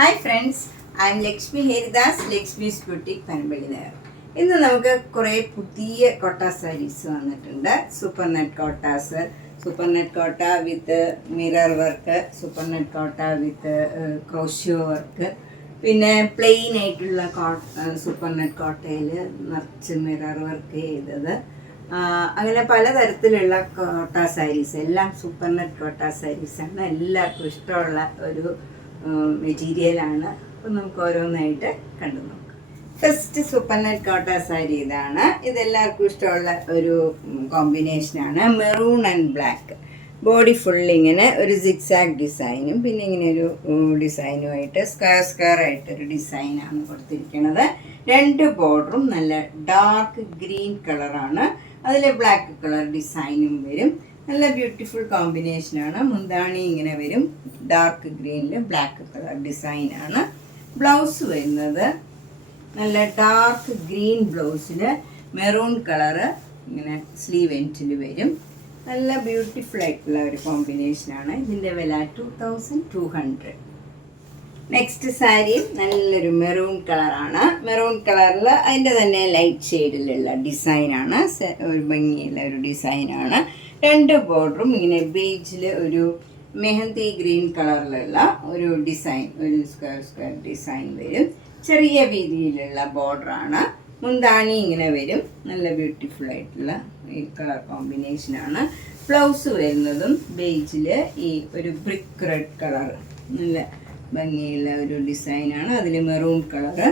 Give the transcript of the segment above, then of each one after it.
Hi friends, I am Lakshmi Heridas, Lakshmi's Boutique Panambali Nagar. ഇന്ന് നമുക്ക് കുറേ പുതിയ കോട്ട സാരീസ് വന്നിട്ടുണ്ട്. Super net Kotas, super net Kota with mirror work, super net Kota with crochet work, പിന്നെ plain ആയിട്ടുള്ള super net കോട്ടയിൽ നിറച്ച് മിറർ വർക്ക് ചെയ്തത്, അങ്ങനെ പലതരത്തിലുള്ള കോട്ട സാരീസ്, എല്ലാം സൂപ്പർ നെറ്റ് കോട്ട സാരീസാണ്. എല്ലാവർക്കും ഇഷ്ടമുള്ള ഒരു മെറ്റീരിയലാണ്. അപ്പം നമുക്ക് ഓരോന്നായിട്ട് കണ്ടു നോക്കാം. ഫസ്റ്റ് സൂപ്പർ നെറ്റ് കോട്ട സാരി ഇതാണ്. ഇതെല്ലാവർക്കും ഇഷ്ടമുള്ള ഒരു കോമ്പിനേഷനാണ്. മെറൂൺ ആൻഡ് ബ്ലാക്ക്, ബോഡി ഫുള്ളിങ്ങനെ ഒരു സിക്സാക് ഡിസൈനും പിന്നെ ഇങ്ങനെ ഒരു ഡിസൈനുമായിട്ട് സ്ക്വയർ ആയിട്ടൊരു ഡിസൈനാണ് കൊടുത്തിരിക്കുന്നത്. രണ്ട് ബോർഡറും നല്ല ഡാർക്ക് ഗ്രീൻ കളറാണ്, അതിൽ ബ്ലാക്ക് കളർ ഡിസൈനും വരും. നല്ല ബ്യൂട്ടിഫുൾ കോമ്പിനേഷനാണ്. മുന്താണി ഇങ്ങനെ വരും, ഡാർക്ക് ഗ്രീനിൽ ബ്ലാക്ക് കളർ ഡിസൈനാണ്. ബ്ലൗസ് വരുന്നത് നല്ല ഡാർക്ക് ഗ്രീൻ ബ്ലൗസിൽ മെറൂൺ കളറ് ഇങ്ങനെ സ്ലീവ് എൻഡിൽ വരും. നല്ല ബ്യൂട്ടിഫുൾ ആയിട്ടുള്ള ഒരു കോമ്പിനേഷനാണ്. ഇതിൻ്റെ വില 2200. നെക്സ്റ്റ് സാരി നല്ലൊരു മെറൂൺ കളറാണ്. മെറൂൺ കളറിൽ അതിൻ്റെ തന്നെ ലൈറ്റ് ഷെയ്ഡിലുള്ള ഡിസൈനാണ്. ഒരു ഭംഗിയുള്ള ഒരു ഡിസൈനാണ്. രണ്ട് ബോർഡറും ഇങ്ങനെ ബേജിൽ ഒരു മെഹന്തി ഗ്രീൻ കളറിലുള്ള ഒരു ഡിസൈൻ, ഒരു സ്ക്വയർ ഡിസൈൻ വരും. ചെറിയ വീതിയിലുള്ള ബോർഡറാണ്. മുന്താണി ഇങ്ങനെ വരും. നല്ല ബ്യൂട്ടിഫുൾ ആയിട്ടുള്ള ഈ കളർ കോമ്പിനേഷനാണ്. ബ്ലൗസ് വരുന്നതും ബേജിൽ ഈ ഒരു ബ്രിക്ക് റെഡ് കളർ, നല്ല ഭംഗിയുള്ള ഒരു ഡിസൈനാണ്. അതിൽ മെറൂൺ കളറ്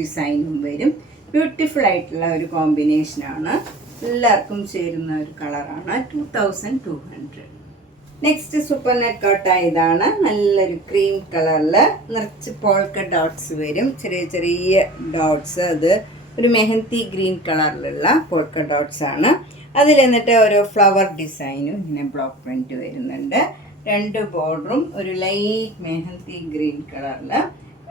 ഡിസൈനും വരും. ബ്യൂട്ടിഫുൾ ആയിട്ടുള്ള ഒരു കോമ്പിനേഷനാണ്. എല്ലാവർക്കും ചേരുന്ന ഒരു കളറാണ്. 2200. നെക്സ്റ്റ് സൂപ്പർ നെറ്റ് കോട്ട ഇതാണ്. നല്ലൊരു ക്രീം കളറിൽ നിറച്ച് പോൾക്ക ഡോട്ട്സ് വരും, ചെറിയ ചെറിയ ഡോട്ട്സ്. അത് ഒരു മെഹന്തി ഗ്രീൻ കളറിലുള്ള പോൾക്ക ഡോട്ട്സ് ആണ്. അതിൽ എന്നിട്ട് ഓരോ ഫ്ലവർ ഡിസൈനും ഇങ്ങനെ ബ്ലോക്ക് പ്രിന്റ് വരുന്നുണ്ട്. രണ്ട് ബോർഡറും ഒരു ലൈറ്റ് മെഹന്തി ഗ്രീൻ കളറിൽ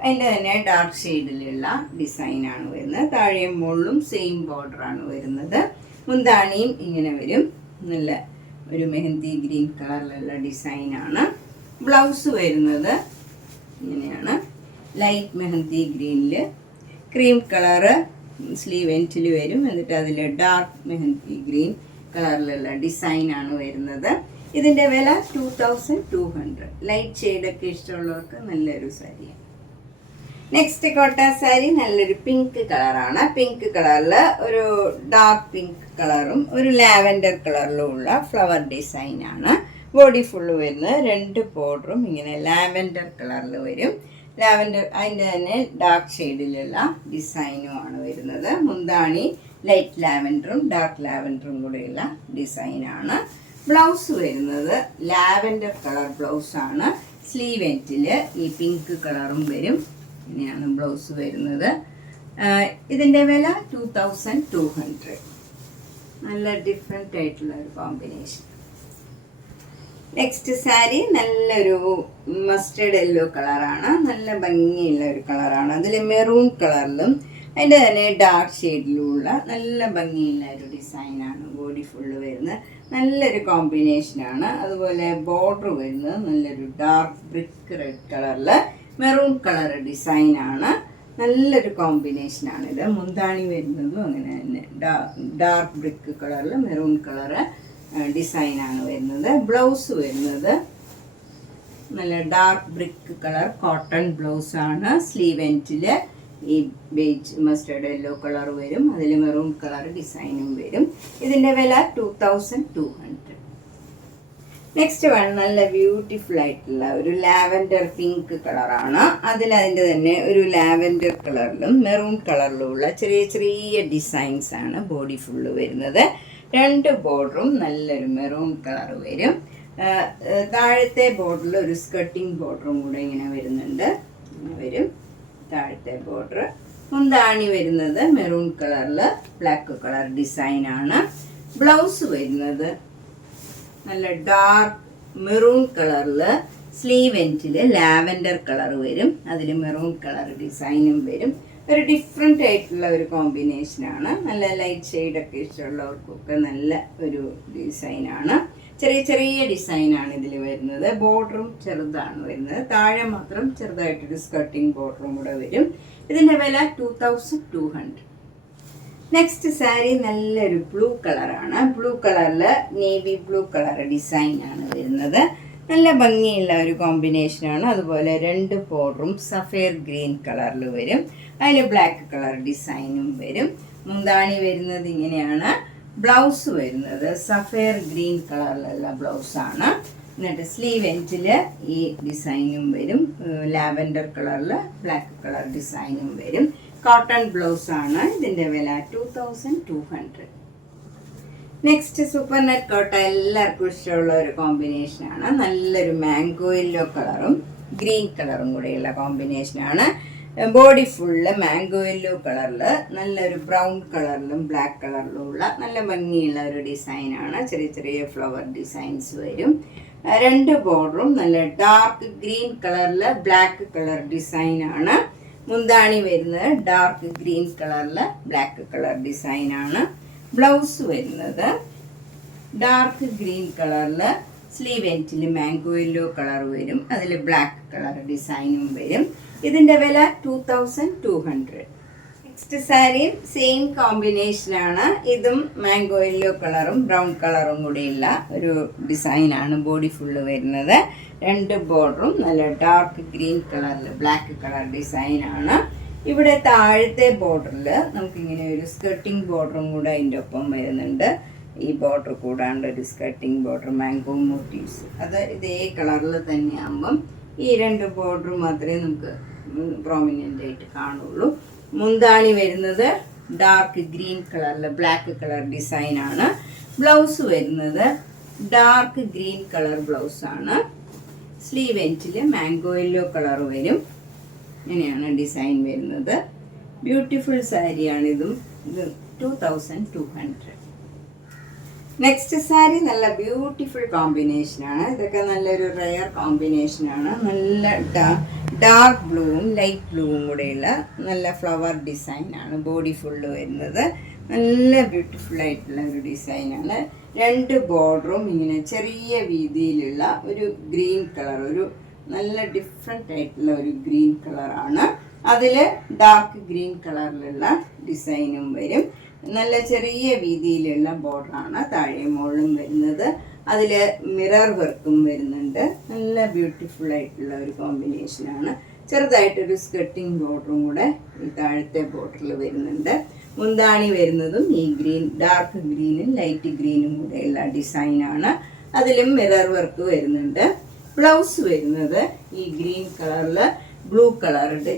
അതിൻ്റെ തന്നെ ഡാർക്ക് ഷെയ്ഡിലുള്ള ഡിസൈനാണ് വരുന്നത്. താഴെയും മുകളിലും സെയിം ബോർഡറാണ് വരുന്നത്. മുന്താണിയും ഇങ്ങനെ വരും, നല്ല ഒരു മെഹന്തി ഗ്രീൻ കളറിലുള്ള ഡിസൈനാണ്. ബ്ലൗസ് വരുന്നത് ഇങ്ങനെയാണ്, ലൈറ്റ് മെഹന്തി ഗ്രീനിൽ ക്രീം കളറ് സ്ലീവ് എൻഡിൽ വരും. എന്നിട്ട് അതിൽ ഡാർക്ക് മെഹന്തി ഗ്രീൻ കളറിലുള്ള ഡിസൈനാണ് വരുന്നത്. ഇതിൻ്റെ വില 2200. ലൈറ്റ് ഷെയ്ഡൊക്കെ ഇഷ്ടമുള്ളവർക്ക് നല്ലൊരു സാരിയാണ്. നെക്സ്റ്റ് കോട്ട സാരി നല്ലൊരു പിങ്ക് കളറാണ്. പിങ്ക് കളറിൽ ഒരു ഡാർക്ക് പിങ്ക് കളറും ഒരു ലാവൻഡർ കളറിലും ഉള്ള ഫ്ലവർ ഡിസൈനാണ്. ബോഡി ഫുള്ള് വരുന്നത്. രണ്ട് ബോർഡറും ഇങ്ങനെ ലാവൻഡർ കളറിൽ വരും. ലാവൻഡർ അതിൻ്റെ തന്നെ ഡാർക്ക് ഷെയ്ഡിലുള്ള ഡിസൈനുമാണ് വരുന്നത്. മുന്താണി ലൈറ്റ് ലാവൻഡറും ഡാർക്ക് ലാവൻഡറും കൂടെയുള്ള ഡിസൈനാണ്. ബ്ലൗസ് വരുന്നത് ലാവൻഡർ കളർ ബ്ലൗസാണ്. സ്ലീവ് എൻഡിൽ ഈ പിങ്ക് കളറും വരും. ഇങ്ങനെയാണ് ബ്ലൗസ് വരുന്നത്. ഇതിൻ്റെ വില 2200. നല്ല ഡിഫറെൻ്റ് ആയിട്ടുള്ള ഒരു കോമ്പിനേഷൻ. നെക്സ്റ്റ് സാരി നല്ലൊരു മസ്റ്റേർഡ് യെല്ലോ കളറാണ്. നല്ല ഭംഗിയുള്ള ഒരു കളറാണ്. അതിൽ മെറൂൺ കളറിലും അതിൻ്റെ തന്നെ ഡാർക്ക് ഷെയ്ഡിലുമുള്ള നല്ല ഭംഗിയുള്ള ഒരു ഡിസൈനാണ്. ബോഡി ഫുള്ള് വരുന്നത്. നല്ലൊരു കോമ്പിനേഷനാണ്. അതുപോലെ ബോർഡർ വരുന്നത് നല്ലൊരു ഡാർക്ക് ബ്രിക്ക് റെഡ് കളറിൽ മെറൂൺ കളർ ഡിസൈനാണ്. നല്ലൊരു കോമ്പിനേഷനാണിത്. മുന്താണി വരുന്നതും അങ്ങനെ തന്നെ ഡാർക്ക് ബ്രിക്ക് കളറിൽ മെറൂൺ കളറ് ഡിസൈനാണ് വരുന്നത്. ബ്ലൗസ് വരുന്നത് നല്ല ഡാർക്ക് ബ്രിക്ക് കളർ കോട്ടൺ ബ്ലൗസാണ്. സ്ലീവ് എൻഡിൽ ഈ ബേജ് മസ്റ്റേർഡ് യെല്ലോ കളർ വരും. അതിൽ മെറൂൺ കളർ ഡിസൈനും വരും. ഇതിൻ്റെ വില 2200. നെക്സ്റ്റ് വൺ നല്ല ബ്യൂട്ടിഫുൾ ആയിട്ടുള്ള ഒരു ലാവൻഡർ പിങ്ക് കളറാണ്. അതിൻ്റെ തന്നെ ഒരു ലാവൻഡർ കളറിലും മെറൂൺ കളറിലുമുള്ള ചെറിയ ചെറിയ ഡിസൈൻസ് ആണ് ബോഡി ഫുള്ള് വരുന്നത്. രണ്ട് ബോർഡറും നല്ലൊരു മെറൂൺ കളർ വരും. താഴത്തെ ബോർഡറിൽ ഒരു സ്കർട്ടിങ് ബോർഡറും കൂടെ ഇങ്ങനെ വരുന്നുണ്ട്. വരും താഴത്തെ ബോർഡർ. മുന്താണി വരുന്നത് മെറൂൺ കളറിൽ ബ്ലാക്ക് കളർ ഡിസൈനാണ്. ബ്ലൗസ് വരുന്നത് നല്ല ഡാർക്ക് മെറൂൺ കളറിൽ സ്ലീവ് എൻഡിൽ ലാവൻഡർ കളർ വരും. അതിൽ മെറൂൺ കളർ ഡിസൈനും വരും. ഒരു ഡിഫറെൻ്റ് ആയിട്ടുള്ള ഒരു കോമ്പിനേഷനാണ്. നല്ല ലൈറ്റ് ഷെയ്ഡൊക്കെ ഇഷ്ടമുള്ളവർക്കൊക്കെ നല്ല ഒരു ഡിസൈനാണ്. ചെറിയ ചെറിയ ഡിസൈനാണ് ഇതിൽ വരുന്നത്. ബോർഡറും ചെറുതാണ് വരുന്നത്. താഴെ മാത്രം ചെറുതായിട്ടൊരു സ്കർട്ടിങ് ബോർഡറും കൂടെ വരും. ഇതിൻ്റെ വില 2200. നെക്സ്റ്റ് സാരി നല്ലൊരു ബ്ലൂ കളറാണ്. ബ്ലൂ കളറിൽ നേവി ബ്ലൂ കളർ ഡിസൈനാണ് വരുന്നത്. നല്ല ഭംഗിയുള്ള ഒരു കോമ്പിനേഷനാണ്. അതുപോലെ 2 ബോർഡറും സഫേർ ഗ്രീൻ കളറിൽ വരും. അതിൽ ബ്ലാക്ക് കളർ ഡിസൈനും വരും. മുന്താണി വരുന്നത് ഇങ്ങനെയാണ്. ബ്ലൗസ് വരുന്നത് സഫേർ ഗ്രീൻ കളറിലുള്ള ബ്ലൗസാണ്. എന്നിട്ട് സ്ലീവ് എൻഡിൽ ഈ ഡിസൈനും വരും. ലാവൻഡർ കളറിൽ ബ്ലാക്ക് കളർ ഡിസൈനും വരും. കോട്ടൺ ബ്ലൗസാണ്. ഇതിൻ്റെ വില 2200. നെക്സ്റ്റ് സൂപ്പർ നെറ്റ് കോട്ട എല്ലാവർക്കും ഇഷ്ടമുള്ള ഒരു കോമ്പിനേഷനാണ്. നല്ലൊരു മാംഗോ യെല്ലോ കളറും ഗ്രീൻ കളറും കൂടെയുള്ള കോമ്പിനേഷനാണ്. ബോഡി ഫുള്ള് മാംഗോ യെല്ലോ കളറിൽ നല്ലൊരു ബ്രൗൺ കളറിലും ബ്ലാക്ക് കളറിലും ഉള്ള നല്ല ഭംഗിയുള്ള ഒരു ഡിസൈനാണ്. ചെറിയ ചെറിയ ഫ്ലവർ ഡിസൈൻസ് വരും. 2 ബോർഡറും നല്ല ഡാർക്ക് ഗ്രീൻ കളറിൽ ബ്ലാക്ക് കളർ ഡിസൈനാണ്. മുന്താണി വരുന്നത് ഡാർക്ക് ഗ്രീൻ കളറിൽ ബ്ലാക്ക് കളർ ഡിസൈനാണ്. ബ്ലൗസ് വരുന്നത് ഡാർക്ക് ഗ്രീൻ കളറിൽ സ്ലീവ് എൻഡിൽ മാംഗോ യെല്ലോ കളർ വരും. അതിൽ ബ്ലാക്ക് കളർ ഡിസൈനും വരും. ഇതിൻ്റെ വില 2200. നെക്സ്റ്റ് സാരിയും സെയിം കോമ്പിനേഷനാണ്. ഇതും മാംഗോ യെല്ലോ കളറും ബ്രൗൺ കളറും കൂടിയുള്ള ഒരു ഡിസൈനാണ്. ബോഡി ഫുള്ള് വരുന്നത്. 2 ബോർഡറും നല്ല ഡാർക്ക് ഗ്രീൻ കളറിൽ ബ്ലാക്ക് കളർ ഡിസൈനാണ്. ഇവിടെ താഴത്തെ ബോർഡറിൽ നമുക്കിങ്ങനെ ഒരു സ്കർട്ടിങ് ബോർഡറും കൂടെ അതിൻ്റെ ഒപ്പം വരുന്നുണ്ട്. ഈ ബോർഡർ കൂടാണ്ട് ഒരു സ്കർട്ടിങ് ബോർഡർ മാംഗോ മോട്ടീവ്സ് അത് ഇതേ കളറിൽ തന്നെ ആകുമ്പം ഈ 2 ബോർഡർ മാത്രമേ നമുക്ക് പ്രോമിനൻ്റ് ആയിട്ട് കാണുള്ളൂ. മുന്താണി വരുന്നത് ഡാർക്ക് ഗ്രീൻ കളറിൽ ബ്ലാക്ക് കളർ ഡിസൈനാണ്. ബ്ലൗസ് വരുന്നത് ഡാർക്ക് ഗ്രീൻ കളർ ബ്ലൗസാണ്. സ്ലീവ് എൻഡിൽ മാംഗോ യെല്ലോ കളർ വരും. ഇങ്ങനെയാണ് ഡിസൈൻ വരുന്നത്. ബ്യൂട്ടിഫുൾ സാരിയാണിതും. ഇത് 2200. നെക്സ്റ്റ് സാരി നല്ല ബ്യൂട്ടിഫുൾ കോമ്പിനേഷനാണ്. ഇതൊക്കെ നല്ലൊരു റെയർ കോമ്പിനേഷനാണ്. നല്ല ഡാർക്ക് ബ്ലൂവും ലൈറ്റ് ബ്ലൂവും കൂടെയുള്ള നല്ല ഫ്ലവർ ഡിസൈനാണ്. ബോഡി ഫുള്ള് വരുന്നത്. നല്ല ബ്യൂട്ടിഫുൾ ആയിട്ടുള്ള ഒരു ഡിസൈനാണ്. 2 ബോർഡറും ഇങ്ങനെ ചെറിയ വീതിയിലുള്ള ഒരു ഗ്രീൻ കളർ, ഒരു നല്ല ഡിഫറെൻ്റ് ആയിട്ടുള്ള ഒരു ഗ്രീൻ കളറാണ്. അതിൽ ഡാർക്ക് ഗ്രീൻ കളറിലുള്ള ഡിസൈനും വരും. നല്ല ചെറിയ വീതിയിലുള്ള ബോർഡറാണ് താഴെ മുകളിലും വരുന്നത്. അതിൽ മിറർ വർക്കും വരുന്നുണ്ട്. നല്ല ബ്യൂട്ടിഫുൾ ആയിട്ടുള്ള ഒരു കോമ്പിനേഷനാണ്. ചെറുതായിട്ടൊരു സ്കർട്ടിങ് ബോർഡറും കൂടെ ഈ താഴത്തെ ബോർഡറിൽ വരുന്നുണ്ട്. മുന്താണി വരുന്നതും ഈ ഗ്രീൻ ഡാർക്ക് ഗ്രീനും ലൈറ്റ് ഗ്രീനും കൂടെയുള്ള ഡിസൈനാണ്. അതിലും മിറർ വർക്ക് വരുന്നുണ്ട്. ബ്ലൗസ് വരുന്നത് ഈ ഗ്രീൻ കളറിൽ ബ്ലൂ കളറുടെ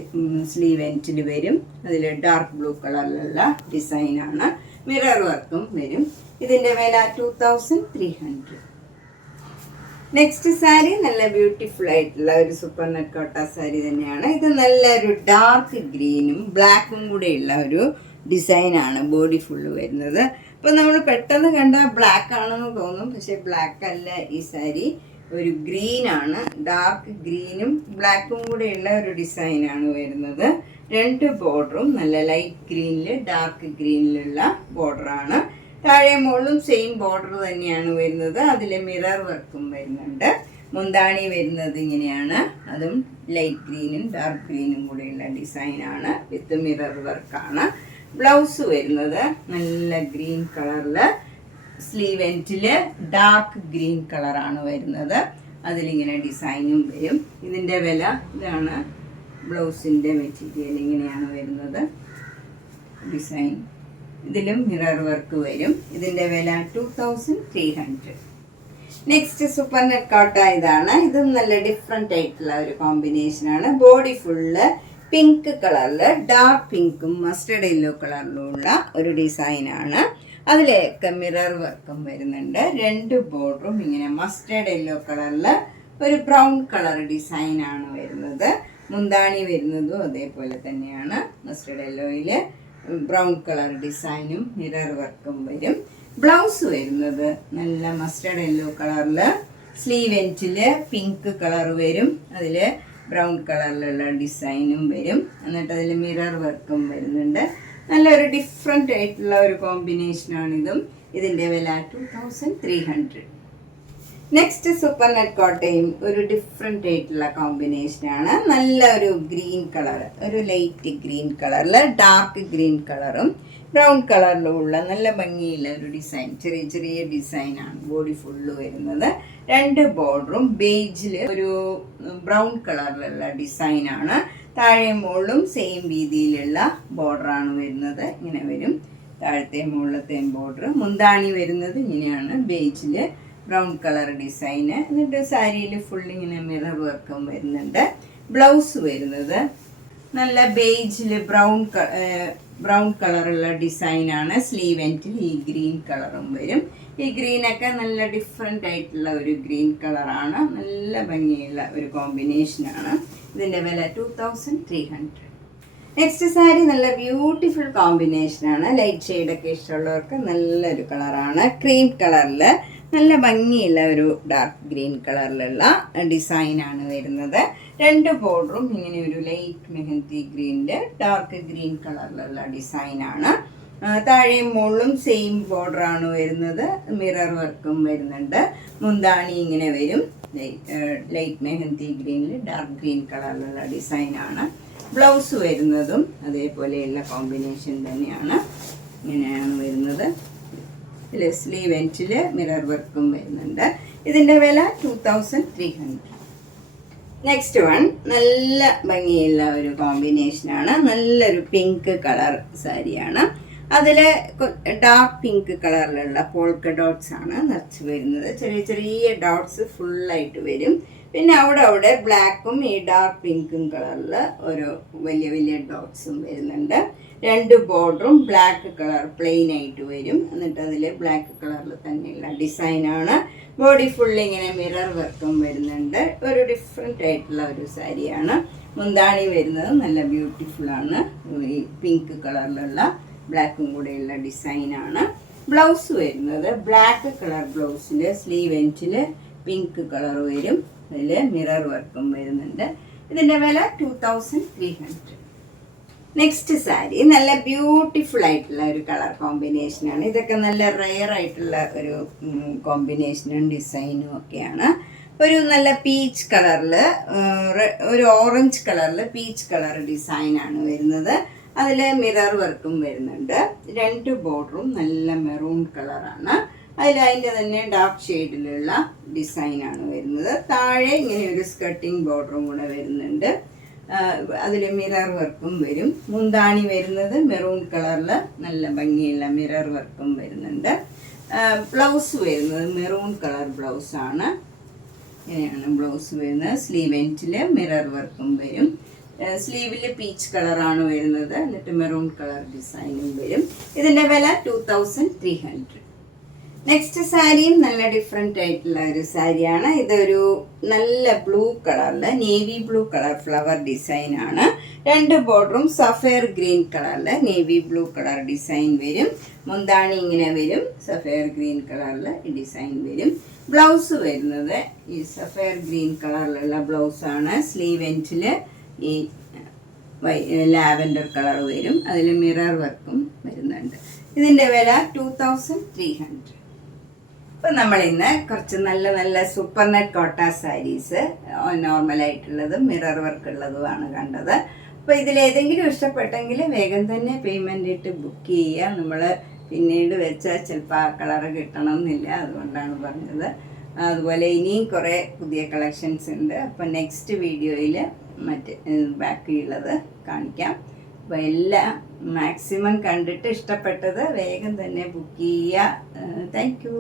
സ്ലീവ് എൻഡിൽ വരും. അതിൽ ഡാർക്ക് ബ്ലൂ കളറിലുള്ള ഡിസൈനാണ്. മിറർ വർക്കും വരും. ഇതിൻ്റെ വില 2300. നെക്സ്റ്റ് സാരി നല്ല ബ്യൂട്ടിഫുൾ ആയിട്ടുള്ള ഒരു സൂപ്പർ നെറ്റ് കോട്ട സാരി തന്നെയാണ്. ഇത് നല്ലൊരു ഡാർക്ക് ഗ്രീനും ബ്ലാക്കും കൂടെയുള്ള ഒരു ഡിസൈനാണ്. ബോഡി ഫുള്ള് വരുന്നത്. അപ്പോൾ നമ്മൾ പെട്ടെന്ന് കണ്ടാൽ ബ്ലാക്ക് ആണെന്ന് തോന്നും, പക്ഷേ ബ്ലാക്ക് അല്ല. ഈ സാരി ഒരു ഗ്രീനാണ്. ഡാർക്ക് ഗ്രീനും ബ്ലാക്കും കൂടെയുള്ള ഒരു ഡിസൈനാണ് വരുന്നത്. 2 ബോർഡറും നല്ല ലൈറ്റ് ഗ്രീനിൽ ഡാർക്ക് ഗ്രീനിലുള്ള ബോർഡറാണ്. താഴെ മുകളിലും സെയിം ബോർഡർ തന്നെയാണ് വരുന്നത്. അതിൽ മിറർ വർക്കും വരുന്നുണ്ട്. മുന്താണി വരുന്നത് ഇങ്ങനെയാണ്. അതും ലൈറ്റ് ഗ്രീനും ഡാർക്ക് ഗ്രീനും കൂടെയുള്ള ഡിസൈനാണ്. വിത്ത് മിറർ വർക്കാണ്. ബ്ലൗസ് വരുന്നത് നല്ല ഗ്രീൻ കളറിൽ സ്ലീവ് എൻഡിൽ ഡാർക്ക് ഗ്രീൻ കളറാണ് വരുന്നത്. അതിലിങ്ങനെ ഡിസൈനും വരും. ഇതിൻ്റെ വില ഇതാണ്. ബ്ലൗസിൻ്റെ മെറ്റീരിയൽ ഇങ്ങനെയാണ് വരുന്നത്. ഡിസൈൻ ഇതിലും മിറർ വർക്ക് വരും. ഇതിൻ്റെ വില 2300. നെക്സ്റ്റ് സൂപ്പർ നെറ്റ് കോട്ട ഇതാണ്. ഇതും നല്ല ഡിഫറെൻ്റ് ആയിട്ടുള്ള ഒരു കോമ്പിനേഷനാണ്. ബോഡി ഫുള്ള് പിങ്ക് കളറിൽ ഡാർക്ക് പിങ്കും മസ്റ്റർഡ് യെല്ലോ കളറിലും ഉള്ള ഒരു ഡിസൈനാണ്. അതിലേക്ക് മിറർ വർക്കും വരുന്നുണ്ട്. 2 ബോർഡറും ഇങ്ങനെ മസ്റ്റർഡ് യെല്ലോ കളറിൽ ഒരു ബ്രൗൺ കളർ ഡിസൈനാണ് വരുന്നത്. മുന്താണി വരുന്നതും അതേപോലെ തന്നെയാണ്. മസ്റ്റർഡ് യെല്ലോയിൽ ബ്രൗൺ കളർ ഡിസൈനും മിറർ വർക്കും വരും. ബ്ലൗസ് വരുന്നത് നല്ല മസ്റ്റർഡ് യെല്ലോ കളറിൽ സ്ലീവ് എൻഡിൽ പിങ്ക് കളർ വരും. അതിൽ ബ്രൗൺ കളറിലുള്ള ഡിസൈനും വരും. എന്നിട്ട് അതിൽ മിറർ വർക്കും വരുന്നുണ്ട്. നല്ലൊരു ഡിഫറെൻ്റ് ആയിട്ടുള്ള ഒരു കോമ്പിനേഷനാണിതും. ഇതിൻ്റെ വില 2300. നെക്സ്റ്റ് സൂപ്പർ നെറ്റ് കോട്ടയും ഒരു ഡിഫറെൻ്റ് ആയിട്ടുള്ള കോമ്പിനേഷനാണ്. നല്ല ഒരു ഗ്രീൻ കളർ, ഒരു ലൈറ്റ് ഗ്രീൻ കളറിൽ ഡാർക്ക് ഗ്രീൻ കളറും ബ്രൗൺ കളറിലുള്ള നല്ല ഭംഗിയുള്ള ഒരു ഡിസൈൻ, ചെറിയ ചെറിയ ഡിസൈനാണ് ബോഡി ഫുള്ള് വരുന്നത്. 2 ബോർഡറും ബേജിൽ ഒരു ബ്രൗൺ കളറിലുള്ള ഡിസൈനാണ്. താഴെ മുകളിലും സെയിം രീതിയിലുള്ള ബോർഡറാണ് വരുന്നത്. ഇങ്ങനെ വരും താഴത്തെ മുകളിലത്തെയും ബോർഡർ. മുന്താണി വരുന്നത് ഇങ്ങനെയാണ്, ബേജിൽ ബ്രൗൺ കളർ ഡിസൈന്. എന്നിട്ട് സാരിയിൽ ഫുൾ ഇങ്ങനെ മിറർ വർക്കും വരുന്നുണ്ട്. ബ്ലൗസ് വരുന്നത് നല്ല ബേജിൽ ബ്രൗൺ കളറുള്ള ഡിസൈനാണ്. സ്ലീവ് എൻഡിൽ ഈ ഗ്രീൻ കളറും വരും. ഈ ഗ്രീനൊക്കെ നല്ല ഡിഫറെൻ്റ് ആയിട്ടുള്ള ഒരു ഗ്രീൻ കളറാണ്. നല്ല ഭംഗിയുള്ള ഒരു കോമ്പിനേഷനാണ്. ഇതിൻ്റെ വില 2300. നെക്സ്റ്റ് സാരി നല്ല ബ്യൂട്ടിഫുൾ കോമ്പിനേഷനാണ്. ലൈറ്റ് ഷെയ്ഡൊക്കെ ഇഷ്ടമുള്ളവർക്ക് നല്ലൊരു കളറാണ്. ക്രീം കളറിൽ നല്ല ഭംഗിയുള്ള ഒരു ഡാർക്ക് ഗ്രീൻ കളറിലുള്ള ഡിസൈനാണ് വരുന്നത്. 2 ബോർഡറും ഇങ്ങനെ ഒരു ലൈറ്റ് മെഹന്തി ഗ്രീനിൻ്റെ ഡാർക്ക് ഗ്രീൻ കളറിലുള്ള ഡിസൈനാണ്. താഴെയും മുകളിലും സെയിം ബോർഡറാണ് വരുന്നത്. മിറർ വർക്കും വരുന്നുണ്ട്. മുന്താണി ഇങ്ങനെ വരും, ലൈറ്റ് മെഹന്തി ഗ്രീനിൽ ഡാർക്ക് ഗ്രീൻ കളറിലുള്ള ഡിസൈനാണ്. ബ്ലൗസ് വരുന്നതും അതേപോലെയുള്ള കോമ്പിനേഷൻ തന്നെയാണ്. ഇങ്ങനെയാണ് വരുന്നത്. സ്ലീവ് എൻഡിൽ മിറർ വർക്കും വരുന്നുണ്ട്. ഇതിൻ്റെ വില 2300. നെക്സ്റ്റ് വൺ നല്ല ഭംഗിയുള്ള ഒരു കോമ്പിനേഷനാണ്. നല്ലൊരു പിങ്ക് കളർ സാരിയാണ്. അതിൽ ഡാർക്ക് പിങ്ക് കളറിലുള്ള പോൾക്ക ഡോട്ട്സ് ആണ് നിറച്ച് വരുന്നത്. ചെറിയ ചെറിയ ഡോട്ട്സ് ഫുള്ളായിട്ട് വരും. പിന്നെ അവിടെ ബ്ലാക്കും ഈ ഡാർക്ക് പിങ്കും കളറിൽ ഒരു വലിയ വലിയ ഡോട്ട്സും വരുന്നുണ്ട്. 2 ബോർഡറും ബ്ലാക്ക് കളർ പ്ലെയിൻ ആയിട്ട് വരും. എന്നിട്ട് അതിൽ ബ്ലാക്ക് കളറിൽ തന്നെയുള്ള ഡിസൈനാണ്. ബോഡി ഫുൾ ഇങ്ങനെ മിറർ വർക്കും വരുന്നുണ്ട്. ഒരു ഡിഫറെൻ്റ് ആയിട്ടുള്ള ഒരു സാരിയാണ്. മുന്താണി വരുന്നത് നല്ല ബ്യൂട്ടിഫുള്ളാണ്. ഈ പിങ്ക് കളറിലുള്ള ബ്ലാക്കും കൂടെയുള്ള ഡിസൈനാണ്. ബ്ലൗസ് വരുന്നത് ബ്ലാക്ക് കളർ ബ്ലൗസിൽ സ്ലീവ് എൻഡിൽ പിങ്ക് കളർ വരും. അതിൽ മിറർ വർക്കും വരുന്നുണ്ട്. ഇതിൻ്റെ വില 2300. നെക്സ്റ്റ് സാരി നല്ല ബ്യൂട്ടിഫുൾ ആയിട്ടുള്ള ഒരു കളർ കോമ്പിനേഷനാണ്. ഇതൊക്കെ നല്ല റെയർ ആയിട്ടുള്ള ഒരു കോമ്പിനേഷനും ഡിസൈനും ഒക്കെയാണ്. ഒരു നല്ല പീച്ച് കളറിൽ ഒരു ഓറഞ്ച് കളറിൽ പീച്ച് കളർ ഡിസൈനാണ് വരുന്നത്. അതിൽ മിറർ വർക്കും വരുന്നുണ്ട്. 2 ബോർഡറും നല്ല മെറൂൺ കളറാണ്. അതിൻ്റെ തന്നെ ഡാർക്ക് ഷെയ്ഡിലുള്ള ഡിസൈനാണ് വരുന്നത്. താഴെ ഇങ്ങനെ ഒരു സ്കർട്ടിങ് ബോർഡറും കൂടെ വരുന്നുണ്ട്. അതിൽ മിറർ വർക്കും വരും. മുന്താണി വരുന്നത് മെറൂൺ കളറിൽ നല്ല ഭംഗിയുള്ള മിറർ വർക്കും വരുന്നുണ്ട്. ബ്ലൗസ് വരുന്നത് മെറൂൺ കളർ ബ്ലൗസാണ്. ഇങ്ങനെയാണ് ബ്ലൗസ് വരുന്നത്. സ്ലീവ് എൻഡിൽ മിറർ വർക്കും വരും. സ്ലീവിൽ പീച്ച് കളറാണ് വരുന്നത്. എന്നിട്ട് മെറൂൺ കളർ ഡിസൈനും വരും. ഇതിൻ്റെ വില 2300. നെക്സ്റ്റ് സാരിയും നല്ല ഡിഫറെൻ്റ് ആയിട്ടുള്ള ഒരു സാരിയാണ്. ഇതൊരു നല്ല ബ്ലൂ കളറിൽ നേവി ബ്ലൂ കളർ ഫ്ലവർ ഡിസൈനാണ്. 2 ബോർഡറും സഫയർ ഗ്രീൻ കളറിൽ നേവി ബ്ലൂ കളർ ഡിസൈൻ വരും. മുന്താണി ഇങ്ങനെ വരും. സഫയർ ഗ്രീൻ കളറിൽ ഡിസൈൻ വരും. ബ്ലൗസ് വരുന്നത് ഈ സഫയർ ഗ്രീൻ കളറിലുള്ള ബ്ലൗസാണ്. സ്ലീവ് എൻഡിൽ ഈ ലാവൻഡർ കളർ വരും. അതിൽ മിറർ വർക്കും വരുന്നുണ്ട്. ഇതിൻ്റെ വില 2300. അപ്പോൾ നമ്മളിന്ന് കുറച്ച് നല്ല നല്ല സൂപ്പർ നെറ്റ് കോട്ട സാരീസ് നോർമലായിട്ടുള്ളതും മിറർ വർക്ക് ഉള്ളതുമാണ് കണ്ടത്. അപ്പോൾ ഇതിലേതെങ്കിലും ഇഷ്ടപ്പെട്ടെങ്കിൽ വേഗം തന്നെ പേയ്മെൻ്റ് ഇട്ട് ബുക്ക് ചെയ്യുക. നമ്മൾ പിന്നീട് വെച്ചാൽ ചിലപ്പോൾ ആ കളറ് കിട്ടണം എന്നില്ല, അതുകൊണ്ടാണ് പറഞ്ഞത്. അതുപോലെ ഇനിയും കുറേ പുതിയ കളക്ഷൻസ് ഉണ്ട്. അപ്പോൾ നെക്സ്റ്റ് വീഡിയോയിൽ ബാക്കിയുള്ളത് കാണിക്കാം. അപ്പോൾ എല്ലാം മാക്സിമം കണ്ടിട്ട് ഇഷ്ടപ്പെട്ടത് വേഗം തന്നെ ബുക്ക് ചെയ്യുക. Thank you.